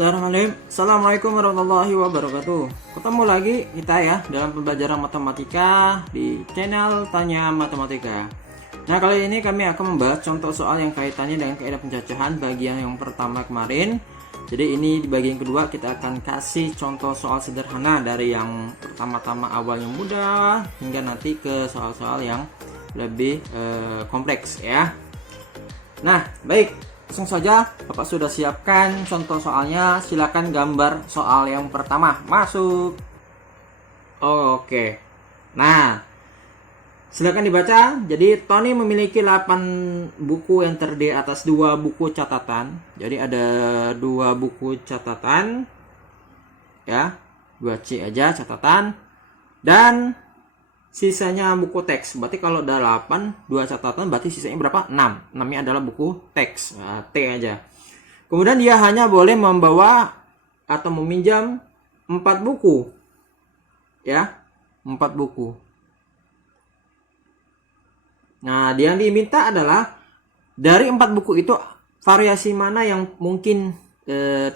Bismillahirrahmanirrahim. Assalamualaikum warahmatullahi wabarakatuh. Ketemu lagi kita ya dalam pembelajaran matematika di channel Tanya Matematika. Nah, kali ini kami akan membahas contoh soal yang kaitannya dengan kaidah pencacahan bagian yang pertama kemarin. Jadi ini di bagian kedua kita akan kasih contoh soal sederhana dari yang pertama-tama awal yang mudah hingga nanti ke soal-soal yang lebih kompleks ya. Nah, baik. Langsung saja, Bapak sudah siapkan contoh soalnya. Silakan gambar soal yang pertama. Masuk. Oke. Nah, silakan dibaca. Jadi, Tony memiliki 8 buku yang terdiri atas 2 buku catatan. Jadi, ada 2 buku catatan. Ya, 2C aja catatan. Dan sisanya buku teks. Berarti kalau ada 8, 2 catatan, berarti sisanya berapa? 6. 6-nya adalah buku teks. Nah, T aja. Kemudian dia hanya boleh membawa atau meminjam 4 buku. Ya, 4 buku. Nah, yang diminta adalah dari 4 buku itu variasi mana yang mungkin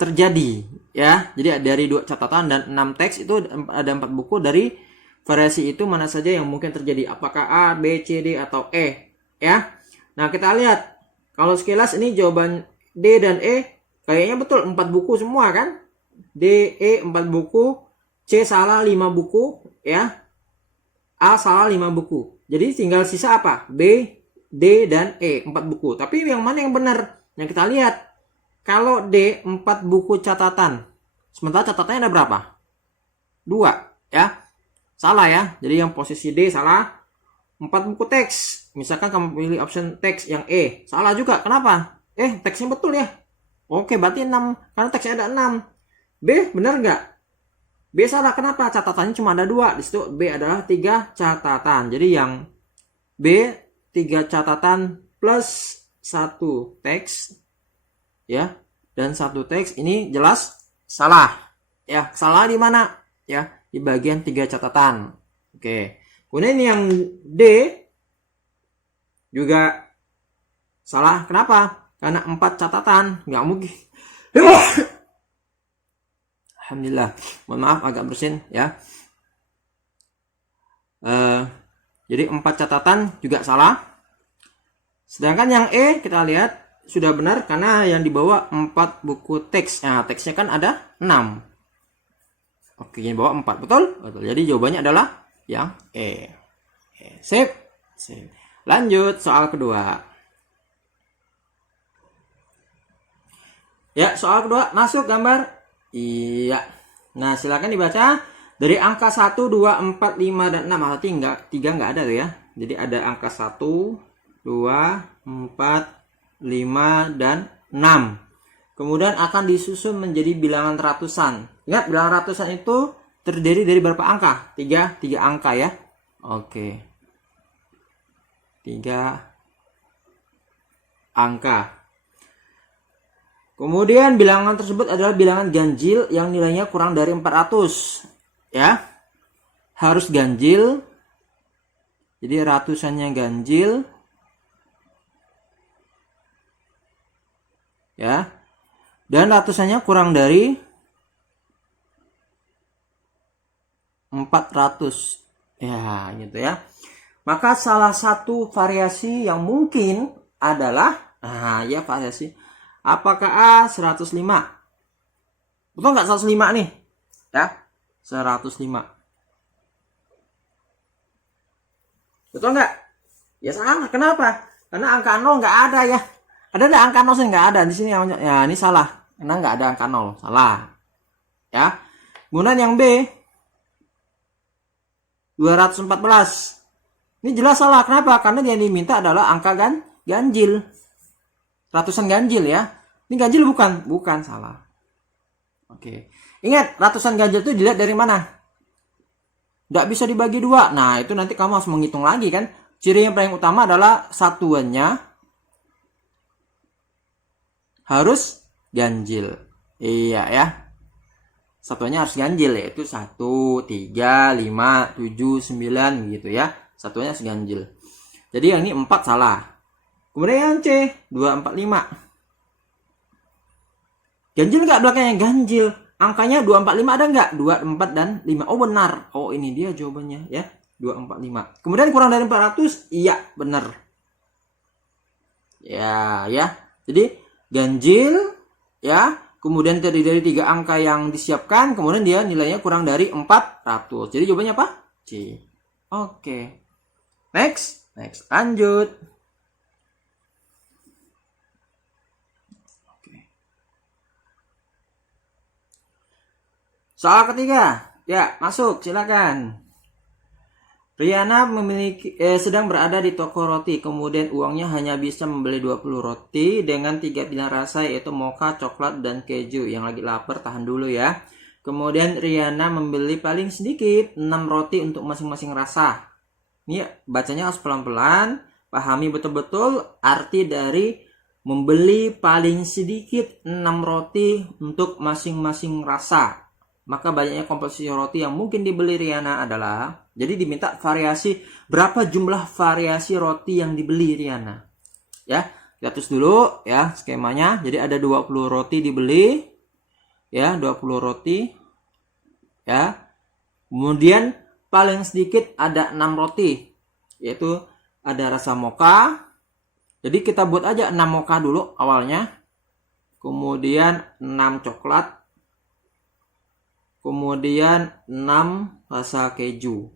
terjadi. Ya, jadi dari 2 catatan dan 6 teks itu ada 4 buku. Dari variasi itu mana saja yang mungkin terjadi, apakah A, B, C, D, atau E ya. Nah, kita lihat kalau sekilas ini jawaban D dan E kayaknya betul, 4 buku semua kan. D, E 4 buku, C salah 5 buku ya, A salah 5 buku. Jadi tinggal sisa apa? B, D, dan E 4 buku. Tapi yang mana yang benar? Yang kita lihat, kalau D 4 buku catatan, sementara catatannya ada berapa? 2 ya. Salah ya, jadi yang posisi D salah. 4 buku teks, misalkan kamu pilih option teks yang E, salah juga. Kenapa? Teksnya betul ya. Oke, berarti 6, karena teksnya ada 6. B, benar nggak? B salah, kenapa? Catatannya cuma ada 2, di situ B adalah 3 catatan. Jadi yang B 3 catatan plus 1 teks ya, dan 1 teks ini jelas salah. Ya, salah di mana? Ya, di bagian 3 catatan. Oke. Kemudian yang D juga salah. Kenapa? Karena 4 catatan. Nggak mungkin. Alhamdulillah. Mohon maaf agak bersin ya. Jadi 4 catatan juga salah. Sedangkan yang E kita lihat sudah benar karena yang dibawa 4 buku teks. Nah, teksnya kan ada 6. Oke, yang bawa 4. Betul? Betul. Jadi jawabannya adalah yang E. Sip. Lanjut soal kedua. Ya, soal kedua masuk gambar. Iya. Nah, silakan dibaca. Dari angka 1, 2, 4, 5, dan 6. Arti 3 nggak ada tuh ya. Jadi ada angka 1, 2, 4, 5, dan 6. Kemudian akan disusun menjadi bilangan ratusan. Ingat, bilangan ratusan itu terdiri dari berapa angka? 3 angka ya. Oke. 3 angka. Kemudian bilangan tersebut adalah bilangan ganjil yang nilainya kurang dari 400. Ya. Harus ganjil. Jadi ratusannya ganjil. Ya. Dan ratusannya kurang dari 400. Ya, gitu ya. Maka salah satu variasi yang mungkin adalah, ya variasi. Apakah A 105? Betul nggak 105 nih? Ya, 105. Betul nggak? Ya salah. Kenapa? Karena angka 0 nggak ada ya. Ada nggak angka 0 sih? Nggak ada di sini. Ya, ini salah. Karena nggak ada angka 0. Salah. Ya. Kemudian yang B 214. Ini jelas salah. Kenapa? Karena yang diminta adalah angka ganjil. Ratusan ganjil ya. Ini ganjil bukan? Bukan, salah. Oke. Ingat, ratusan ganjil itu dilihat dari mana? Nggak bisa dibagi 2. Nah, itu nanti kamu harus menghitung lagi kan. Ciri yang paling utama adalah satuannya harus ganjil. Iya ya. Satuannya harus ganjil, yaitu 1, 3, 5, 7, 9 gitu ya. Satuannya harus ganjil. Jadi yang ini 4 salah. Kemudian yang C 245. Ganjil nggak belakangnya? Ganjil. Angkanya 245 ada nggak? 2, 4, dan 5. Oh benar. Oh ini dia jawabannya ya. 245. Kemudian kurang dari 400? Iya benar. Ya. Jadi ganjil ya. Kemudian terdiri dari 3 angka yang disiapkan. Kemudian dia nilainya kurang dari 400. Jadi jawabannya apa? C. Oke. Next. Lanjut. Soal ketiga, ya masuk silakan. Riana sedang berada di toko roti, kemudian uangnya hanya bisa membeli 20 roti dengan 3 pilihan rasa yaitu mocha, coklat, dan keju. Yang lagi lapar tahan dulu ya. Kemudian Riana membeli paling sedikit 6 roti untuk masing-masing rasa. Ini bacanya harus pelan-pelan, pahami betul-betul arti dari membeli paling sedikit 6 roti untuk masing-masing rasa. Maka banyaknya komposisi roti yang mungkin dibeli Riana adalah, jadi diminta variasi, berapa jumlah variasi roti yang dibeli Riana. Ya, kita tulis dulu ya skemanya. Jadi ada 20 roti dibeli. Ya, 20 roti. Ya. Kemudian paling sedikit ada 6 roti. Yaitu ada rasa mocha. Jadi kita buat aja 6 mocha dulu awalnya. Kemudian 6 coklat. Kemudian 6 rasa keju.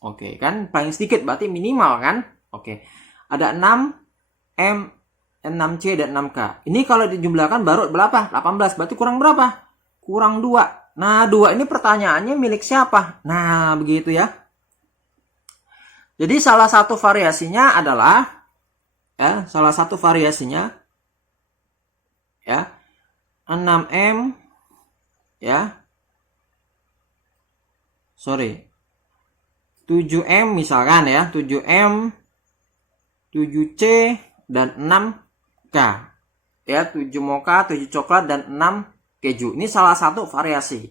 Oke, kan paling sedikit berarti minimal kan? Oke. Ada 6 M, 6C, dan 6K. Ini kalau dijumlahkan baru berapa? 18. Berarti kurang berapa? Kurang 2. Nah, 2 ini pertanyaannya milik siapa? Nah, begitu ya. Jadi salah satu variasinya adalah ya, 6M ya. 7M misalkan ya, 7M, 7C, dan 6K. Ya, 7 mocha, 7 coklat, dan 6 keju. Ini salah satu variasi.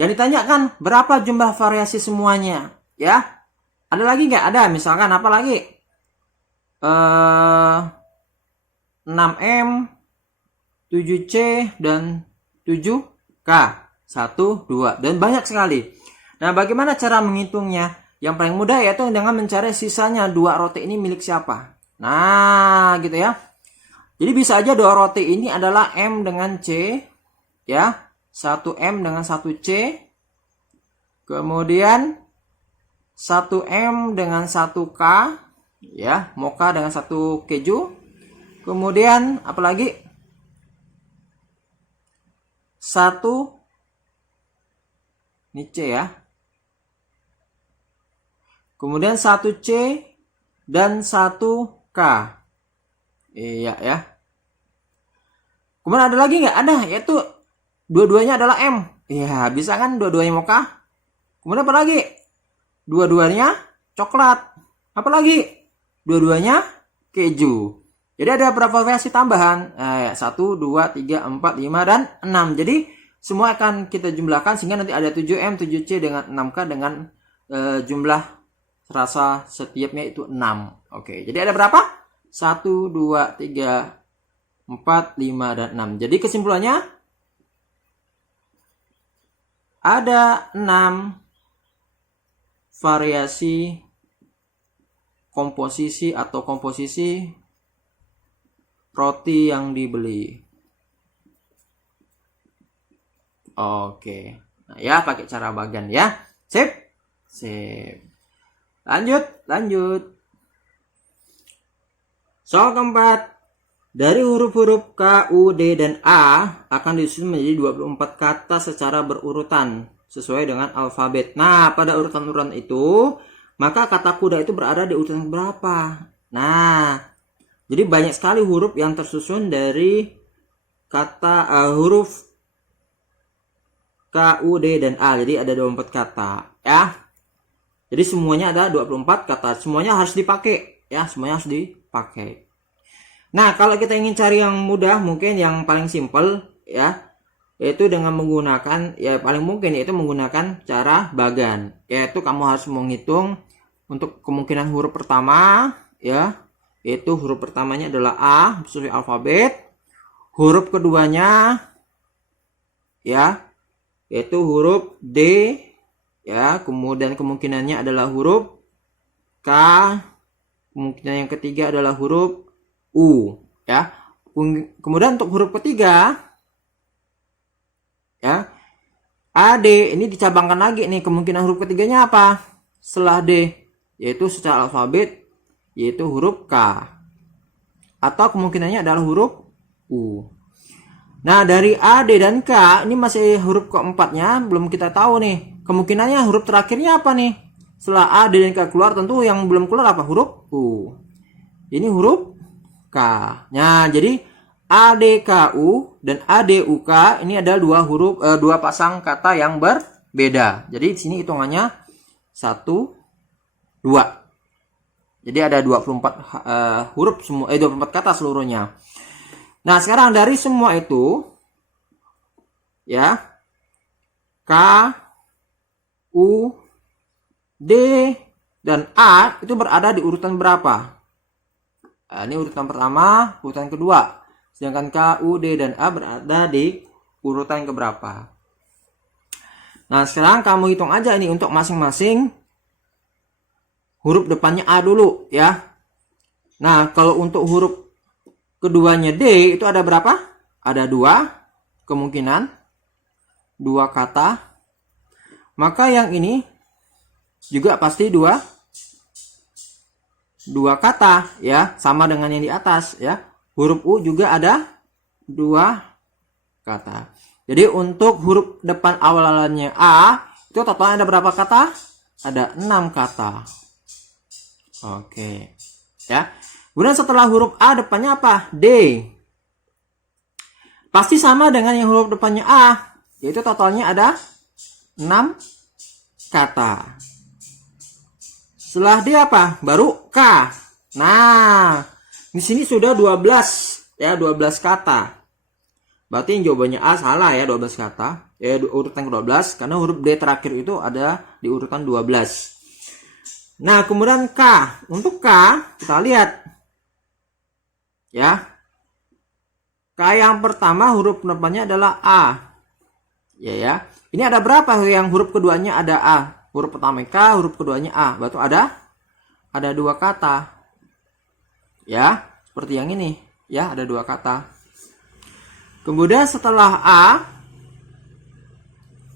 Yang ditanyakan berapa jumlah variasi semuanya? Ya. Ada lagi nggak? Ada, misalkan apa lagi? 6M, 7C, dan 7K. 1, 2, dan banyak sekali. Nah, bagaimana cara menghitungnya? Yang paling mudah yaitu dengan mencari sisanya 2 roti ini milik siapa. Nah, gitu ya. Jadi bisa aja 2 roti ini adalah M dengan C. Ya, 1M dengan 1C. Kemudian 1M dengan 1K. Ya, mocha dengan 1 keju. Kemudian apalagi? 1 ini C ya. Kemudian 1C dan 1K. Iya ya. Kemudian ada lagi nggak? Ada, yaitu dua-duanya adalah M. Iya, bisa kan dua-duanya mocha. Kemudian apa lagi? Dua-duanya coklat. Apa lagi? Dua-duanya keju. Jadi ada berapa variasi tambahan? 1, 2, 3, 4, 5, dan 6. Jadi semua akan kita jumlahkan sehingga nanti ada 7M, 7C dengan 6K dengan jumlah rasa setiapnya itu 6. Oke, jadi ada berapa? 1, 2, 3, 4, 5, dan 6. Jadi kesimpulannya ada 6 variasi komposisi atau komposisi roti yang dibeli. Oke. Nah, ya pakai cara bagian ya. Sip. Lanjut. Soal keempat. Dari huruf-huruf K, U, D, dan A akan disusun menjadi 24 kata secara berurutan sesuai dengan alfabet. Nah, pada urutan-urutan itu, maka kata kuda itu berada di urutan berapa? Nah, jadi banyak sekali huruf yang tersusun dari kata huruf K, U, D, dan A. Jadi ada 24 kata ya. Jadi semuanya ada 24 kata. Semuanya harus dipakai ya, semuanya harus dipakai. Nah, kalau kita ingin cari yang mudah, mungkin yang paling simple ya, yaitu dengan menggunakan paling mungkin yaitu menggunakan cara bagan. Yaitu kamu harus menghitung untuk kemungkinan huruf pertama ya, yaitu huruf pertamanya adalah A sesuai alfabet. Huruf keduanya ya, yaitu huruf D, ya, kemudian kemungkinannya adalah huruf K, kemungkinan yang ketiga adalah huruf U, ya. Kemudian untuk huruf ketiga, ya, AD ini dicabangkan lagi nih, kemungkinan huruf ketiganya apa setelah D, yaitu secara alfabet yaitu huruf K, atau kemungkinannya adalah huruf U. Nah, dari A, D, dan K ini masih huruf keempatnya belum kita tahu nih. Kemungkinannya huruf terakhirnya apa nih? Setelah A, D, dan K keluar, tentu yang belum keluar apa? Huruf U. Ini huruf K. Nah, jadi A, D, K, U dan A, D, U, K ini adalah dua pasang kata yang berbeda. Jadi di sini hitungannya 1, 2. Jadi ada 24 huruf semua, 24 kata seluruhnya. Nah, sekarang dari semua itu, ya, K, U, D, dan A itu berada di urutan berapa? Nah, ini urutan pertama, urutan kedua. Sedangkan K, U, D, dan A berada di urutan keberapa? Nah, sekarang kamu hitung aja ini untuk masing-masing huruf depannya A dulu, ya. Nah, kalau untuk huruf keduanya D itu ada berapa? Ada 2 kemungkinan, 2 kata. Maka yang ini juga pasti 2 kata, ya, sama dengan yang di atas, ya. Huruf U juga ada 2 kata. Jadi untuk huruf depan awalannya A itu totalnya ada berapa kata? Ada 6 kata. Oke, ya. Kemudian setelah huruf A depannya apa? D. Pasti sama dengan yang huruf depannya A, yaitu totalnya ada 6 kata. Setelah D apa? Baru K. Nah, di sini sudah 12, ya, 12 kata. Berarti yang jawabannya A salah, ya, 12 kata. Ya, urutan ke-12 karena huruf D terakhir itu ada di urutan 12. Nah, kemudian K. Untuk K kita lihat, ya, K yang pertama huruf depannya adalah A, ya. Ini ada berapa yang huruf keduanya ada A? Huruf pertama K, huruf keduanya A. Berarti ada 2 kata, ya, seperti yang ini, ya, ada 2 kata. Kemudian setelah A,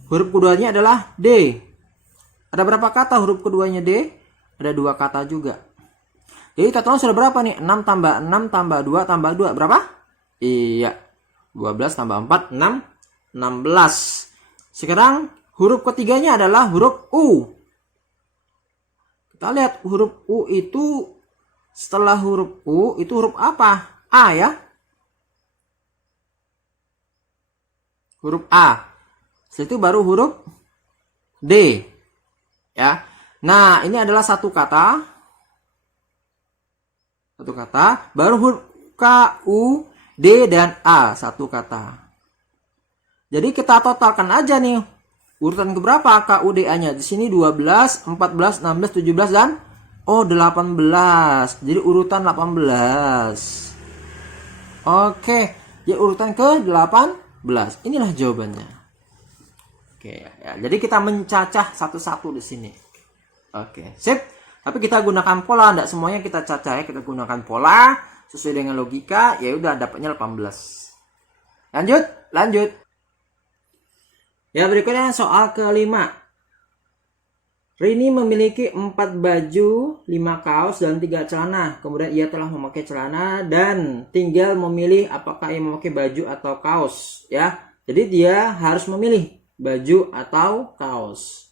huruf keduanya adalah D. Ada berapa kata huruf keduanya D? Ada 2 kata juga. Jadi totalnya sudah berapa nih? 6 tambah 6 tambah 2 tambah 2. Berapa? Iya. 12 tambah 4, 6. 16. Sekarang huruf ketiganya adalah huruf U. Kita lihat huruf U itu, setelah huruf U itu huruf apa? A, ya. Huruf A. Setelah itu baru huruf D. Ya. Nah, ini adalah satu kata. Satu kata, baru huruf K, U, D, dan A, satu kata. Jadi kita totalkan aja nih. Urutan keberapa K, U, D, A-nya? Di sini 12, 14, 16, 17, dan 18. Jadi urutan 18. Oke, ya, urutan ke-18. Inilah jawabannya. Oke, ya. Jadi kita mencacah satu-satu di sini. Oke, sip. Tapi kita gunakan pola, tidak semuanya kita cacah, ya. Kita gunakan pola sesuai dengan logika, ya udah dapatnya 18. Lanjut. Ya, berikutnya soal kelima. Rini memiliki 4 baju, 5 kaos, dan 3 celana. Kemudian ia telah memakai celana dan tinggal memilih apakah ia memakai baju atau kaos, ya. Jadi dia harus memilih baju atau kaos.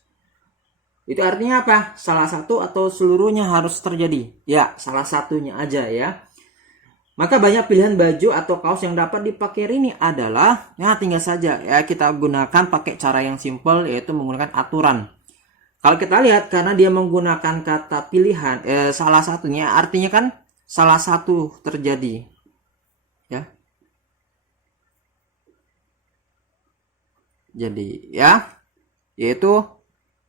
Itu artinya apa? Salah satu atau seluruhnya harus terjadi. Ya, salah satunya aja, ya. Maka banyak pilihan baju atau kaos yang dapat dipakai Rini adalah, ya, tinggal saja, ya, kita gunakan pakai cara yang simple, yaitu menggunakan aturan. Kalau kita lihat, karena dia menggunakan kata pilihan, salah satunya, artinya kan salah satu terjadi, ya. Jadi, ya, yaitu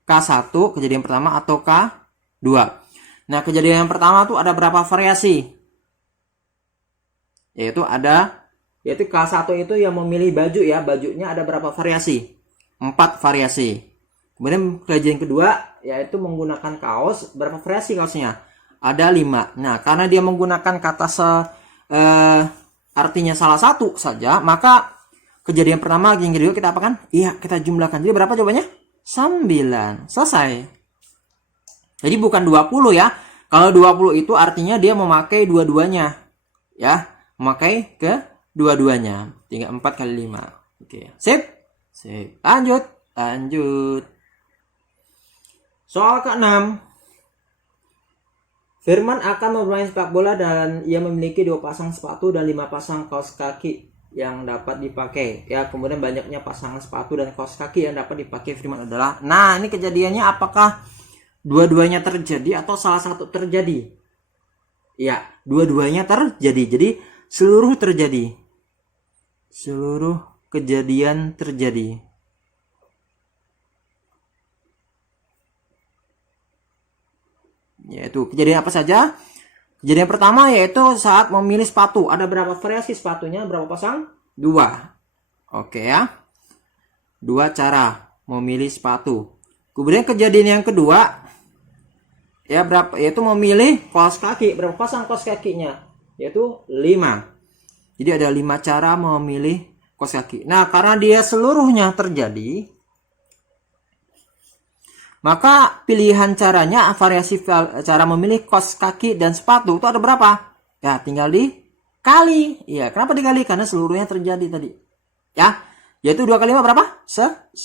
K1 kejadian pertama atau K2. Nah, kejadian yang pertama tuh ada berapa variasi? Yaitu ada yaitu K1 itu yang memilih baju ya. Bajunya ada berapa variasi? 4 variasi. Kemudian kejadian kedua yaitu menggunakan kaos, berapa variasi kaosnya? Ada 5. Nah, karena dia menggunakan kata artinya salah satu saja, maka kejadian pertama yang kedua kita apakan? Iya, kita jumlahkan. Jadi berapa jawabannya? 9. Selesai. Jadi bukan 20 ya. Kalau 20 itu artinya dia memakai dua-duanya. Ya, memakai ke dua-duanya. Tinggal 4 kali 5. Oke, sip. Sip. Lanjut. Soal ke-6. Firman akan bermain sepak bola dan ia memiliki 2 pasang sepatu dan 5 pasang kaos kaki yang dapat dipakai. Ya, kemudian banyaknya pasangan sepatu dan kaos kaki yang dapat dipakai Firman adalah. Nah, ini kejadiannya apakah dua-duanya terjadi atau salah satu terjadi? Ya, dua-duanya terjadi. Jadi seluruh terjadi. Seluruh kejadian terjadi. Yaitu kejadian apa saja? Kejadian pertama yaitu saat memilih sepatu. Ada berapa variasi sepatunya? Berapa pasang? 2. Oke ya. 2 cara memilih sepatu. Kemudian kejadian yang kedua ya berapa? Yaitu memilih kaos kaki. Berapa pasang kaos kakinya? Yaitu 5. Jadi ada 5 cara memilih kaos kaki. Nah, karena dia seluruhnya terjadi, maka pilihan caranya, variasi cara memilih kaos kaki dan sepatu itu ada berapa? Ya, tinggal dikali. Ya, kenapa dikali? Karena seluruhnya terjadi tadi. Ya, yaitu 2 kali 5 berapa? 10.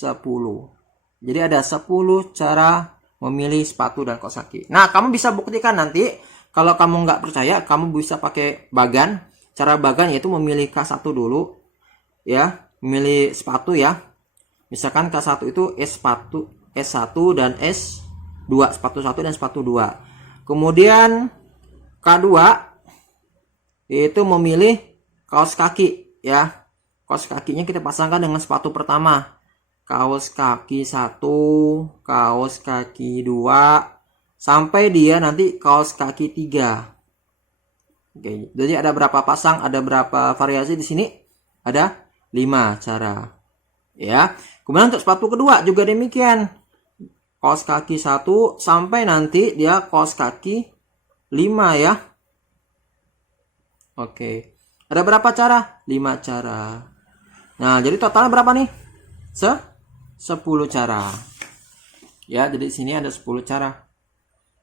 Jadi ada 10 cara memilih sepatu dan kaos kaki. Nah, kamu bisa buktikan nanti. Kalau kamu nggak percaya, kamu bisa pakai bagan. Cara bagan yaitu memilih K1 dulu. Ya, memilih sepatu ya. Misalkan K1 itu S1 dan S2, sepatu 1 dan sepatu 2. Kemudian K2 yaitu memilih kaos kaki ya. Kaos kakinya kita pasangkan dengan sepatu pertama. Kaos kaki 1, kaos kaki 2 sampai dia nanti kaos kaki 3. Oke, jadi ada berapa pasang, ada berapa variasi di sini? Ada 5 cara. Ya. Kemudian untuk sepatu kedua juga demikian. Kaos kaki 1 sampai nanti dia kaos kaki 5 ya. Oke. Ada berapa cara? 5 cara. Nah, jadi totalnya berapa nih? 10 cara. Ya, jadi di sini ada 10 cara.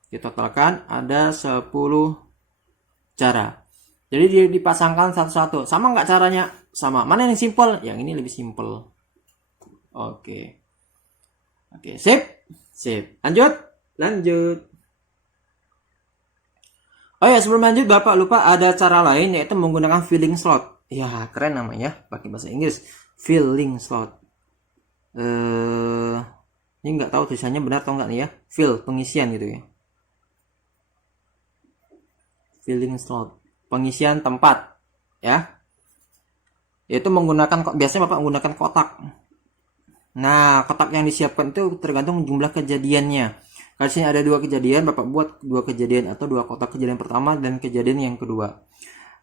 Ditotalkan ada 10 cara. Jadi dia dipasangkan satu-satu. Sama nggak caranya? Sama. Mana yang simple? Yang ini lebih simple. Oke. Oke, sip. Sip. Lanjut. Oh ya, sebelum lanjut Bapak lupa ada cara lain yaitu menggunakan filling slot. Ya, keren namanya pakai bahasa Inggris. Filling slot. Ini nggak tahu tulisannya benar atau enggak nih ya. Fill, pengisian gitu ya. Filling slot, pengisian tempat ya. Yaitu menggunakan, biasanya Bapak menggunakan kotak. Nah, kotak yang disiapkan itu tergantung jumlah kejadiannya. Kalau sini ada 2 kejadian, Bapak buat 2 kejadian atau 2 kotak, kejadian pertama dan kejadian yang kedua.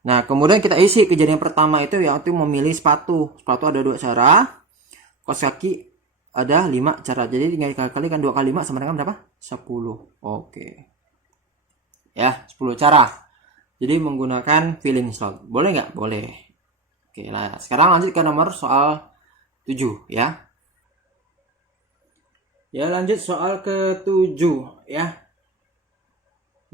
Nah, kemudian kita isi kejadian pertama itu yaitu memilih sepatu. Sepatu ada 2 cara. Kaos kaki ada 5 cara. Jadi tinggal dikalikan 2 kali 5 sama dengan berapa? 10. Oke. Ya, 10 cara. Jadi menggunakan filling slot. Boleh nggak? Boleh. Oke, nah sekarang lanjut ke nomor soal 7 ya. Ya, lanjut soal ke-7 ya.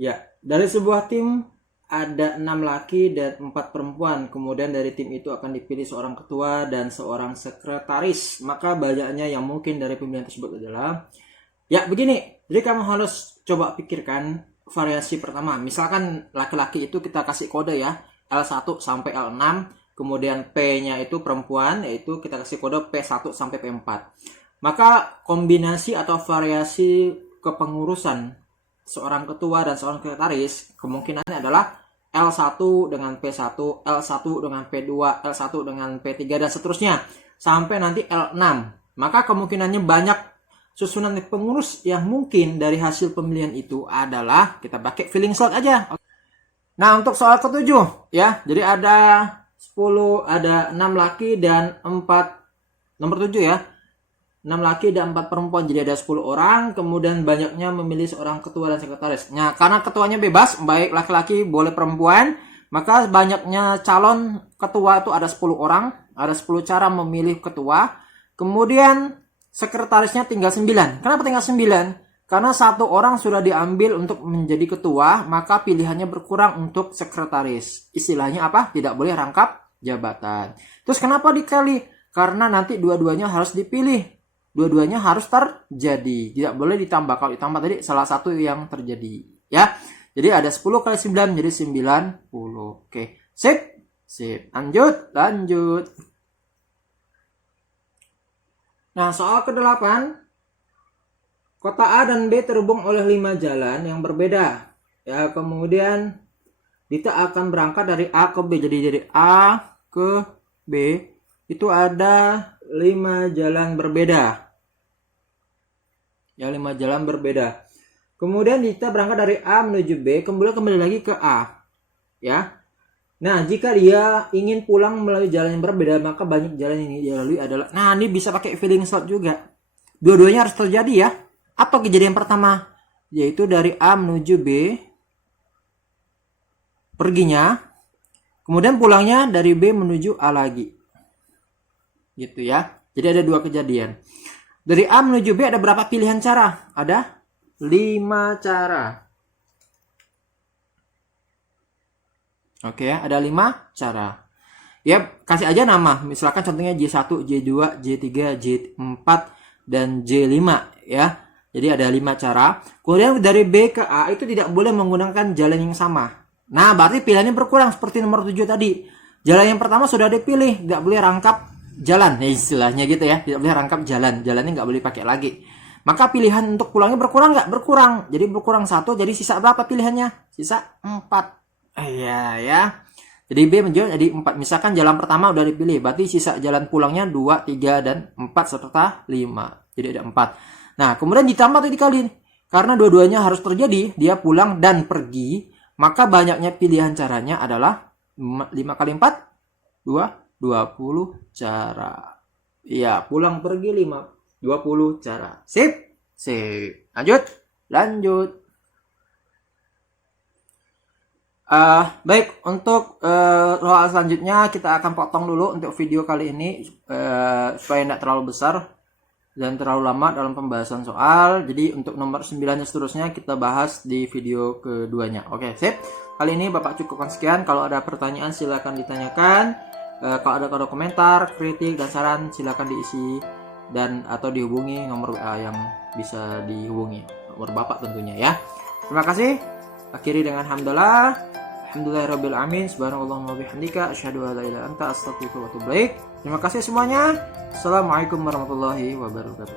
Ya, dari sebuah tim ada 6 laki dan 4 perempuan. Kemudian dari tim itu akan dipilih seorang ketua dan seorang sekretaris. Maka banyaknya yang mungkin dari pemilihan tersebut adalah, ya begini. Jadi kamu harus coba pikirkan variasi pertama. Misalkan laki-laki itu kita kasih kode ya, L1 sampai L6. Kemudian P-nya itu perempuan, yaitu kita kasih kode P1 sampai P4. Maka kombinasi atau variasi kepengurusan seorang ketua dan seorang sekretaris kemungkinannya adalah L1 dengan P1, L1 dengan P2, L1 dengan P3 dan seterusnya sampai nanti L6. Maka kemungkinannya banyak susunan pengurus yang mungkin dari hasil pemilihan itu adalah kita pakai filling slot aja. Nah, untuk soal ke-7 ya. Jadi ada 10 ada 6 laki dan 4 nomor 7 ya. 6 laki dan 4 perempuan, jadi ada 10 orang. Kemudian banyaknya memilih seorang ketua dan sekretaris. Nah, karena ketuanya bebas, baik laki-laki boleh perempuan, maka banyaknya calon ketua itu ada 10 orang. Ada 10 cara memilih ketua. Kemudian sekretarisnya tinggal 9. Kenapa tinggal 9? Karena 1 orang sudah diambil untuk menjadi ketua, maka pilihannya berkurang untuk sekretaris. Istilahnya apa? Tidak boleh rangkap jabatan. Terus kenapa dikali? Karena nanti dua-duanya harus dipilih. Dua-duanya harus terjadi. Tidak boleh ditambah. Kalau ditambah tadi salah satu yang terjadi. Ya. Jadi ada 10 kali 9 jadi 90. Oke. Sip. Sip. Lanjut. Nah, soal ke-8. Kota A dan B terhubung oleh 5 jalan yang berbeda. Ya, kemudian Dita akan berangkat dari A ke B. Jadi dari A ke B itu ada 5 jalan berbeda. Ya, 5 jalan berbeda. Kemudian Dita berangkat dari A menuju B, kemudian kembali lagi ke A. Ya. Nah, jika dia ingin pulang melalui jalan yang berbeda, maka banyak jalan yang dilalui adalah, nah ini bisa pakai feeling slot juga. Dua-duanya harus terjadi ya. Apa kejadian pertama? Yaitu dari A menuju B perginya, kemudian pulangnya dari B menuju A lagi. Gitu ya. Jadi ada 2 kejadian. Dari A menuju B ada berapa pilihan cara? Ada 5 cara. Oke ya, ada 5 cara. Ya, kasih aja nama. Misalkan contohnya J1, J2, J3, J4, dan J5 ya. Jadi ada 5 cara. Kemudian dari B ke A itu tidak boleh menggunakan jalan yang sama. Nah, berarti pilihannya berkurang seperti nomor 7 tadi. Jalan yang pertama sudah dipilih, tidak boleh rangkap jalan. Ya, istilahnya gitu ya, tidak boleh rangkap jalan. Jalannya nggak boleh pakai lagi. Maka pilihan untuk pulangnya berkurang nggak? Berkurang. Jadi berkurang 1, jadi sisa berapa pilihannya? Sisa 4. Iya ya. Jadi B menjadi 4. Misalkan jalan pertama udah dipilih, berarti sisa jalan pulangnya 2, 3, dan 4 serta 5. Jadi ada 4. Nah, kemudian ditambah atau dikali. Karena dua-duanya harus terjadi, dia pulang dan pergi, maka banyaknya pilihan caranya adalah 5 kali 4, 20 cara. Iya, pulang pergi 20 cara. Sip. Lanjut. Baik, untuk soal selanjutnya kita akan potong dulu untuk video kali ini supaya tidak terlalu besar dan terlalu lama dalam pembahasan soal. Jadi untuk nomor 9 dan seterusnya kita bahas di video keduanya. Oke, sip. Kali ini Bapak cukupkan sekian. Kalau ada pertanyaan silakan ditanyakan. Kalau ada komentar, kritik, dan saran silakan diisi dan atau dihubungi nomor WA yang bisa dihubungi. Nomor Bapak tentunya ya. Terima kasih. Akhiri dengan hamdalah. Alhamdulillahirabbil alamin. Subhanallahumma wabihamdika asyhadu an la ilaha illa anta astaghfiruka wa atubu ilaik. Terima kasih semuanya. Assalamualaikum warahmatullahi wabarakatuh.